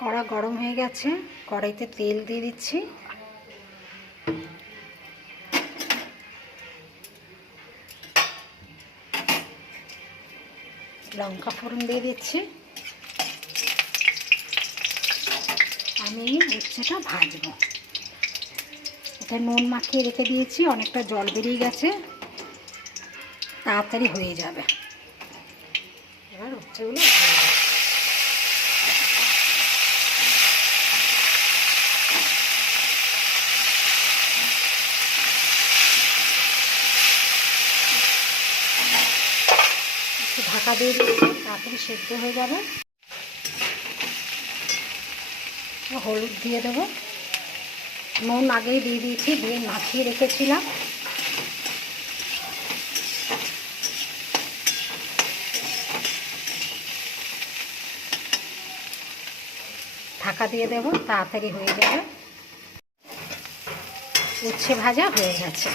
কড়া গরম হয়ে গেছে, কড়াইতে তেল দিয়ে দিচ্ছি। লঙ্কা ফোড়ন দিয়ে দিচ্ছি। আমি উচ্ছেটা ভাজবো। এটা নুন মাখিয়ে রেখে দিয়েছি, অনেকটা জল বেরিয়ে গেছে, তাড়াতাড়ি হয়ে যাবে। এবার উচ্ছেগুলো একটু ঢাকা দিয়ে দিচ্ছি, তাড়াতাড়ি সেদ্ধ হয়ে যাবে। হলুদ দিয়ে দেবো, নুন আগেই দিয়ে দিয়েছি, দিয়ে মাখিয়ে রেখেছিলাম। ঢাকা দিয়ে দেবো, তাড়াতাড়ি হয়ে যাবে। উচ্ছে ভাজা হয়ে গেছে।